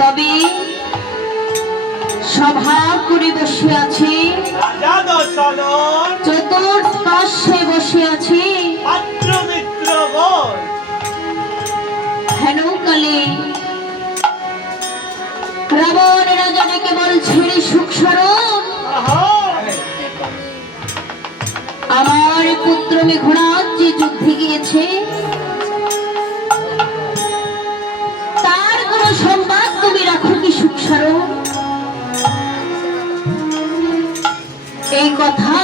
তবে সভা করে বসে আছে চতুর্পার্শ্বে বসে আছে হেনকালে রাবণ রাজাকে বলছে রে সুখ স্বরূপ, আমার পুত্র মেঘনাদ যে যুদ্ধে গিয়েছে তার কোন সংবাদ তুমি রাখো কি সুখ স্বরূপ? এই কথা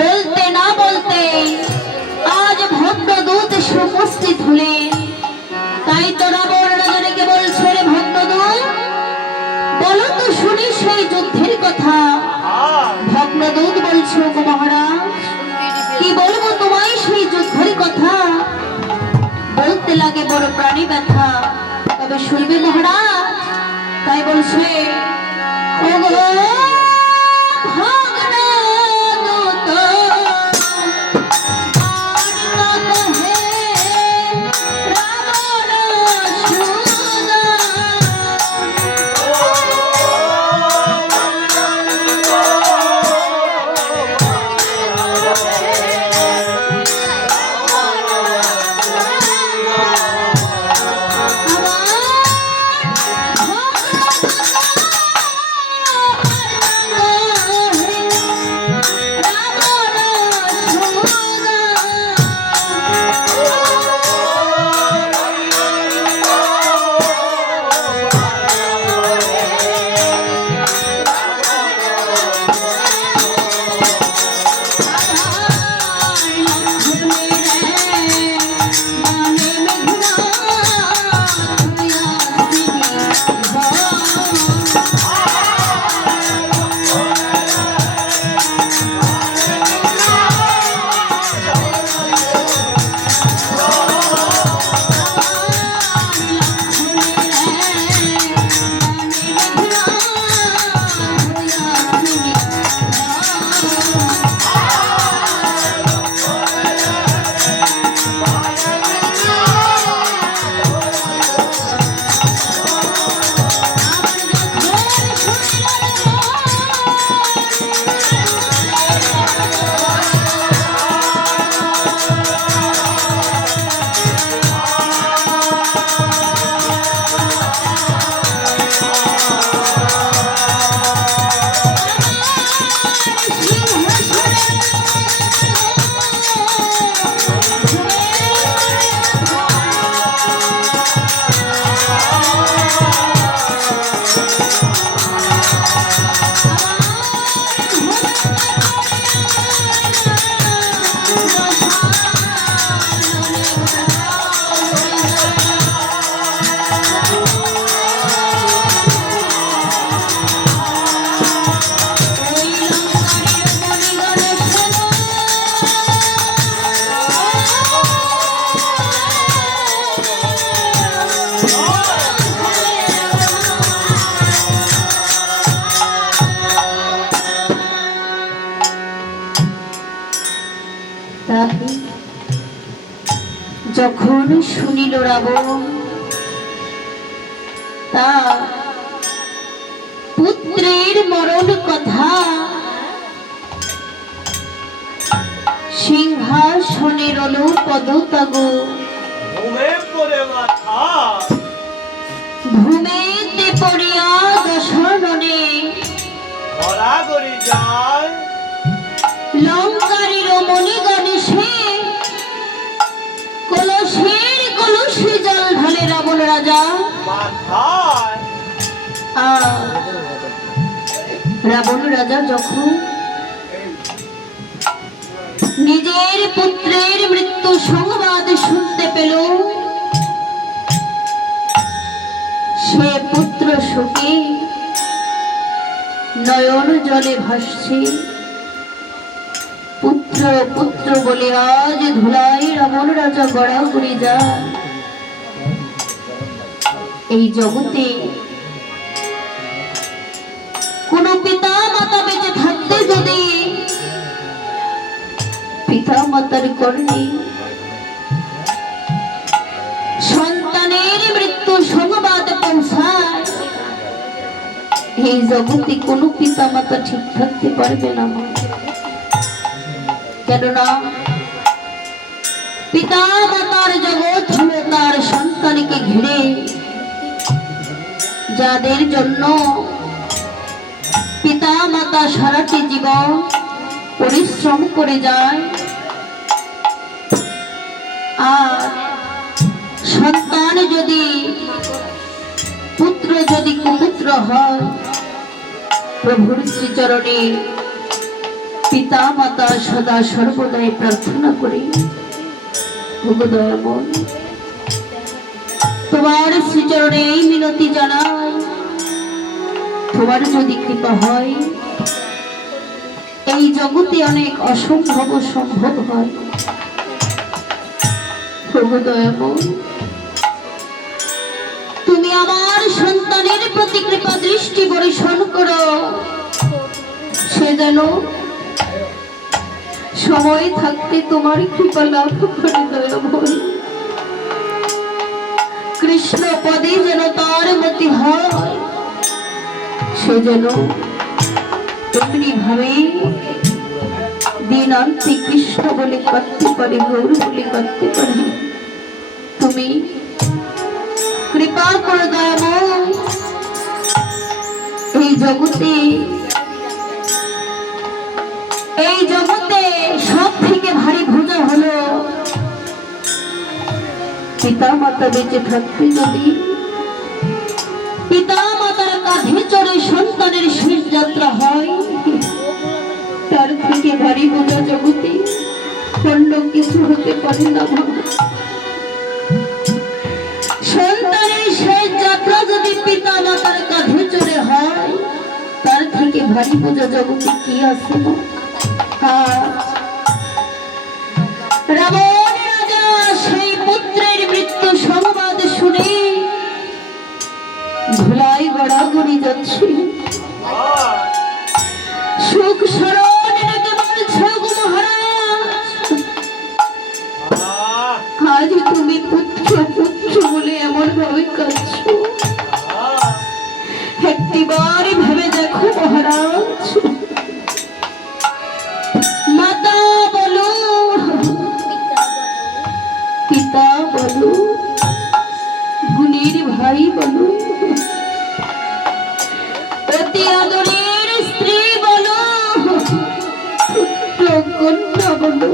বলতে না বলতে আজ ভদ্রদূত এসে উপস্থিত হলেন। তাই তো রাবণ রাজাকে বলছে রে ভদ্রদূত, বলো তো শুনি সেই যুদ্ধের কথা। ভদ্রদূত বলছে গো মহারাজ, কি বলবো তোমায় সেই যুদ্ধের কথা, বলতে লাগে বড় প্রাণী ব্যথা, তবে শুনবে মহারাজ। তাই বলছে যখন শুনিল রাবণ তার পুত্রের মরণ কথা, সিংহাসনের পদত্যাগ ভূমিতে পড়িয়া দশরণে লঙ্কারীর মণিগণ রাবণ রাজা যখন নিজের পুত্রের মৃত্যু সংবাদ শুনতে পেল, সে পুত্র শোকে নয়ন জলে ভাসছে। পুত্র পুত্র বলে আজ ধুলায় রাবণ রাজা গড়াগড়ি যায়। এই জগতে কোন পিতা মাতা বেঁচে থাকতে যদি পিতা মাতার কর্ণে সন্তানের মৃত্যু সংবাদ পৌঁছায়, এই জগতে কোন পিতা মাতা ঠিক থাকতে পারবে না। কেননা পিতা মাতার জগৎ হলো তার সন্তানকে ঘিরে, যাদের জন্য পিতা মাতা সারাটি জীবন পরিশ্রম করে যায়। আর সন্তান যদি পুত্র যদি কুপুত্র হয়, প্রভুর শ্রীচরণে পিতা মাতা সদা সর্বদাই প্রার্থনা করি, ভগদয়ামন তোমার শ্রীচরণে এই মিনতি জানাই, তোমার যদি কৃপা হয় এই জগতে অনেক অসম্ভব সম্ভব হয়। ভগদয়ামন তুমি আমার সন্তানের প্রতি কৃপা দৃষ্টি বর্ষণ করো, সে যেন সময় থাকতে তোমার কৃপা লাভ করে। দয়াময় কৃষ্ণ পদে যেন তার মতি হয়, সে যেন তেমনি ভাবে দিনান্তে কৃষ্ণ বলে কাঁদতে পারে, গৌর বলে কাঁদতে পারে। তুমি কৃপা করে দয়াময় এই জগতে সব থেকে ভারী বোঝা হলো পিতা মাতা বেঁচে থাকতে যদি পিতা মাতার কাঁধে চড়ে সন্তানের শেষ যাত্রা হয়, তার থেকে ভারী বোঝা জগতে অন্য কিছু হতে পারে না। সন্তানের শেষ যাত্রা যদি পিতা মাতার কাঁধে চড়ে হয়, তার থেকে ভারী বোঝা জগতে কি আছে? রাবণ রাজা সেই পুত্রের মৃত্যু সংবাদ শুনে ধুলায় গড়াগড়ি যাচ্ছে। সুখ স্মরণ ডেকে বলছে, গো মহারাজ আজ তুমি পুত্র পুত্র বলে এমন ভাবে কাঁদছো, একটিবার ভেবে দেখো মহারাজ। মাতা বলো, পিতা বলো, গুণীর ভাই বলো, অতি আদরের স্ত্রী বলো, পুত্র কন্যা বলো,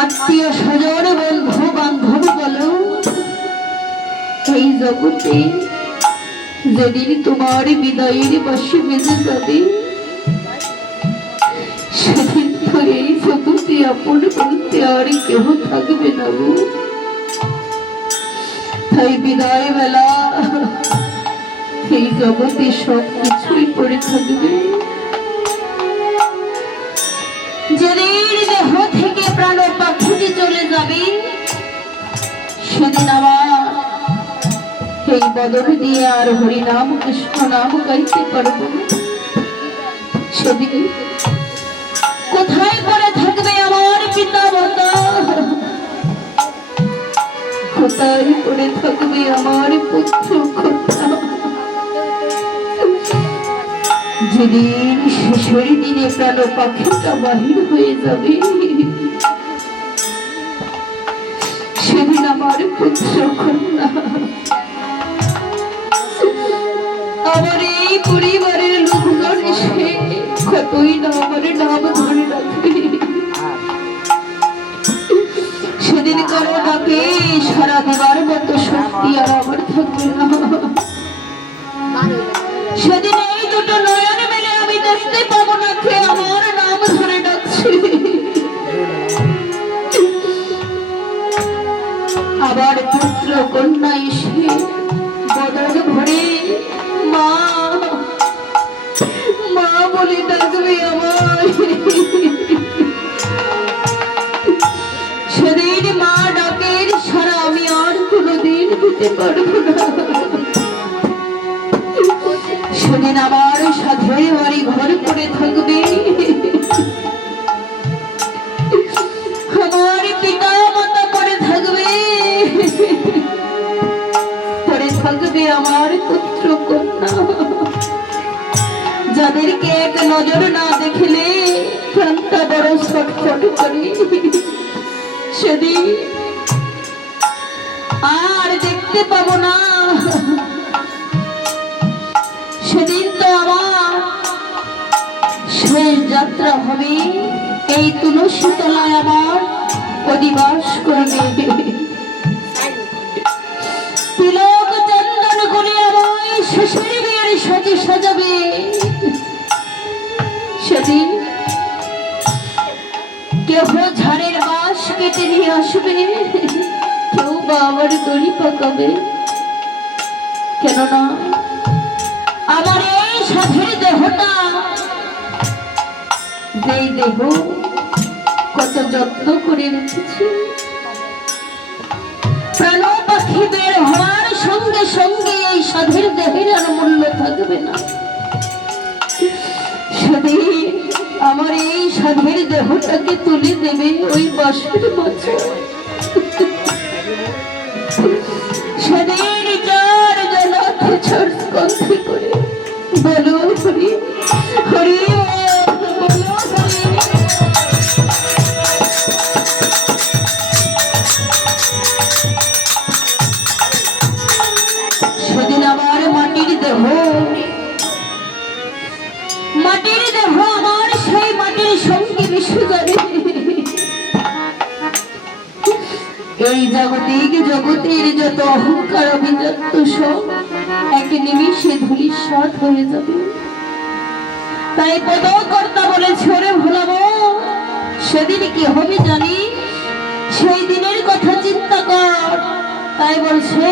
আত্মীয় স্বজন বন্ধু বান্ধব বলো, এই জগতে যেদিন তোমার বিদায়ের বাসি বেজে যাবে, সেদিন তো এই জগতে আপন বলতে আর কেউ থাকবে না গো। তাই বিদায় বেলা এই জগতে সব কিছুই পড়ে থাকবে। যেদিন দেহ থেকে প্রাণ পাখিটি চলে যাবে, সেদিন আমার এই বদল দিয়ে আর হরি নাম কৃষ্ণ নাম গাইতে পারবো। সেদিন কোথায় পড়ে থাকবে আমার পিতা মাতা, কোথায় পড়ে থাকবে আমার পুত্র কন্যা। যেদিন শেষের দিনে প্রাণ পাখিটা বাহির হয়ে যাবে, সেদিন আমার পুত্র কন্যা আমার এই পরিবারের লোকজন এসে কতই না আমার নাম ধরে রাখবে। সেদিন কারো ডাকে সারা দেবার মতো শক্তি আর আমার থাকবে না। সেদিন এই দুটো নয়ন মেলে আমি দেখতে পাবো না কে আমার নাম ধরে ডাকছে। আবার পুত্র কন্যা এসে বদন ভরে মা মা বলে ডাকবে আমার। সেদিন মা ডাকের সারা আমি আর কোনোদিন দিতে পারবো না। সেদিন আমার সাথে বাড়ি ঘর করে থাকবে আমার পিতা মাতা পড়ে থাকবে, পড়ে থাকবে আমার পুত্র কন্যা, যাদেরকে এক নজর না দেখলে প্রাণটা বড় ছটফট করে। সেদিন আর দেখতে পাবো না। সেদিন তো আমার শেষ যাত্রা হবে, এই তুলসী তলায় আমার অধিবাস করবে। তিলক চন্দন করে আমায় শেষের বিয়ের সাজে সাজাবে। সেদিন কেউ ঝাড়ের বাঁশ কেটে নিয়ে আসবে, কেউ বা আবার দড়ি পাকাবে। কেননা আমার এই সাধের দেহটা, যেই দেহ কত যত্ন করে রেখেছি, প্রাণ পাখি বের হওয়ার সঙ্গে সঙ্গে এই সাধের দেহের আর মূল্য থাকবে না। সেদিন আমার এই সাধের দেহটাকে তুলে দেবে ওই বাঁশের মাঝে। সেদিন চার জনাথ ছড়স্কন্ধে করে বলো হরি হরি বলো হরি। সেদিন আমার মাটির দেহ, মাটির দেহ আমার সেই মাটির সঙ্গে মিশে যাবে। এই জাগতিক জগতের যত অহংকার অভিজাত্য সব এক নিমিষে ধূলিসাৎ হয়ে যাবে। তাই পদকর্তা বলেছে, ওরে ভোলাবো সেদিন কি হবে জানি, সেই দিনের কথা চিন্তা কর। তাই বলছে